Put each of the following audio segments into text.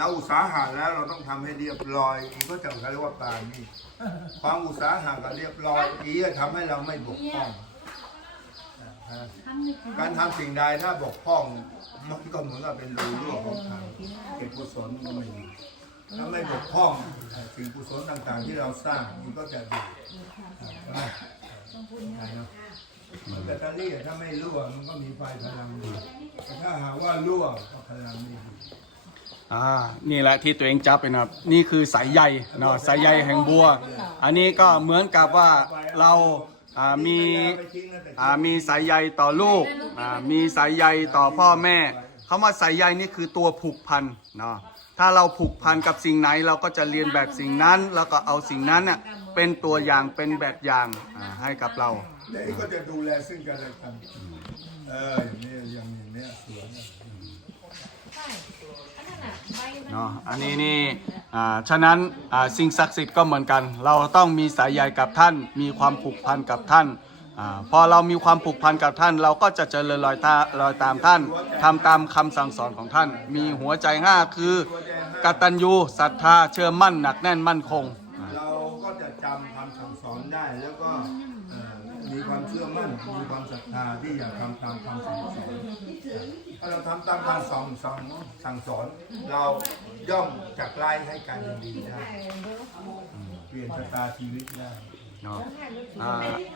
เราอุตสาหะแล้วเราต้องทำให้เรียบร้อยอีกก็จะเรียกว่าปาณีตความอุตสาหะกับเรียบร้อยอีจะทำให้เราไม่บกพร่องนะฮะการทำสิ่งใดถ้าบกพร่องมันก็เหมือนกับเป็นรูรั่วของทางเก็บกุศลก็ไม่ดีถ้าไม่บกพร่องสิ่งกุศลต่าง ๆ ที่เราสร้างมันก็จะดีใช่ไหมใช่เนอะเหมือนแบตเตอรี่อะถ้าไม่รั่วมันก็มีไฟพลังดีแต่ถ้าหากว่ารั่วก็พลังไม่ดี อ่านี่แหละที่ตัวเองจับไปนะครับนี่คือสายใยเนาะสายใยแห่งบัว อันนี้ก็เหมือนกับว่าเราอ่ามีอ่ามีสายใยต่อลูกอ่ามีสายใยต่อพ่อแม่คำว่าสายใยนี่คือตัวผูกพันเนาะถ้าเราผูกพันกับสิ่งไหนเราก็จะเรียนแบบสิ่งนั้น แล้วก็เอาสิ่งนั้นน่ะเป็นตัวอย่างเป็นแบบอย่างอ่าให้กับเรา แล้วก็จะดูแลซึ่งกันและกัน เอออย่างนี้อย่างนี้สวยนะ เนาะอันนี้นี่อ่าฉะนั้นอ่าสิ่งศักดิ์สิทธิ์ก็เหมือนกัน เราต้องมีสายใยกับท่าน มีความผูกพันกับท่านอาพอเรามีความผูกพันกับท่าน เราก็จะเจริญรอยตารอยตามท่านทำตามคำสั่งสอนของท่าน มีหัวใจห้าคือกตัญญูศรัทธาเชื่อมั่นหนักแน่นมั่นคง เราก็จะจำคำสั่งสอนได้แล้วก็เอ่อมีความเชื่อมั่นมีความศรัทธาที่อยากทำตามคำสั่ง ถ้าเราทำตามคำสั่งสอนสั่งสอน เราย่อมจากไล่ให้การเป็นดีได้เปลี่ยนชะตาชีวิตได้เนาะอ่า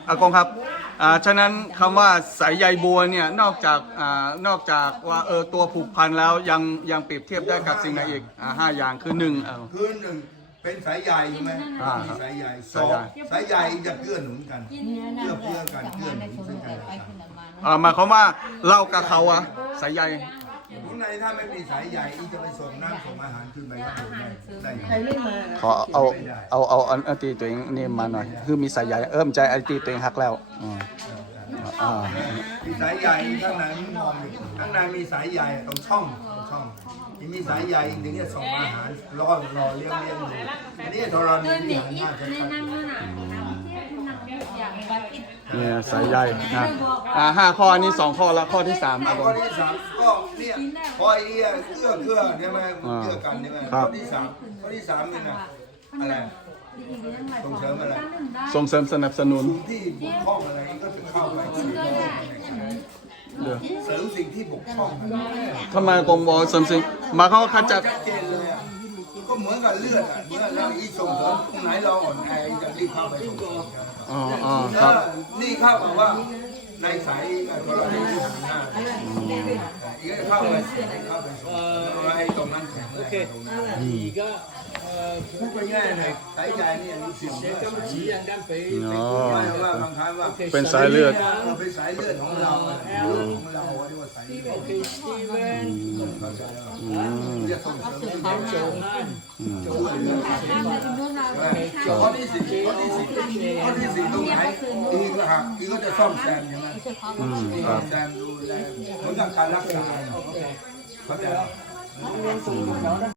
อากงครับอ่าฉะนั้นคำว่าสายใยบัวเนี่ยนอกจากอ่านอกจากว่าเออตัวผูกพันแล้วยังยังเปรียบเทียบได้กับสิ่งไหนอีกอ่าห้าอย่างคือหนึ่งเออ คือหนึ่ง เป็นสายใยใช่ไหมอ่ามีสายใยสสาอยงใยสายใยจะเกื้อหนุนกันเพื่อเพื่อกันเกื้อหนุนซึ่งกันและกันอ่าหมายความว่าเรากับเขาอะสายใยข้างในถ้าไม่มีสายใยอีจะไปส่งน้ำส่งอาหารขึ้นไปข้างบนได้ได้ยังไงขอเอาเอาเอาอันอันตีตัวเองนี่มาหน่อย คือมีสายใยเอิ่มใจไอตีตัวเองหักแล้วอืมอ่า มีสายใยข้างในมันมองอยู่ข้างในมีสายใยตรงช่องตรงช่องที่มีสายใยถึงจะส่งอาหารรอรอเลี้ยงเลี้ยงดูอันนี้ธรณีวิหารน่าจะชัดเนี่ยสายใยนะอ่าห้าข้อนี้สองข้อแล้วข้อที่สามอากข้อที่สามก็เนี่ยคอเอียเกื้อเกื้อใช่ไหมเกื้อกันใช่ไหมครัข้อที่สามข้อที่สามนี่นะอะไรส่งเสริมอะไรส่งเสริมสนับสนุนที่บกพร่องอะไรก็จะเข้าไปเสริม เดี๋ยว เสิ่งที่บกพร่องทำไมผมบอกเสริมสิ่งมาเขามว่ขจัดจนเก็เหมือนกับเลือดอะเมื่อเราอีส่งผสมตรงไหนเราอ่อนแอจะรีบเข้าไปส่งเสริอ๋ออ๋อครับนี่เข้ากับว่าในสายกรณีที่ทำหน้าอีกเข้าไปเข้าไปส่งเสริมให้ตรงนั้นแข็งแร ผู้ง่ายๆหน่อยสายใจนี่อันนี้สิบเซนก็มันชี้อันด้านไปเนาะ ไม่ว่าบางครั้งว่าเป็นสายเลือด เป็นสายเลือดของเราของเราเรียกว่าสายเลือด Okay, Steven. เข้าใจแล้วจะส่งเสริมให้เด็ก Joe Han. ช่วยเหลือข้อที่สิบข้อที่สิบข้อที่สิบตรงไหนอีกก็หักอีกก็จะซ่อมแซมอย่างนั้นซ่อมแซมดูแลเหมือนกับการรักษาเข้าใจแล้ว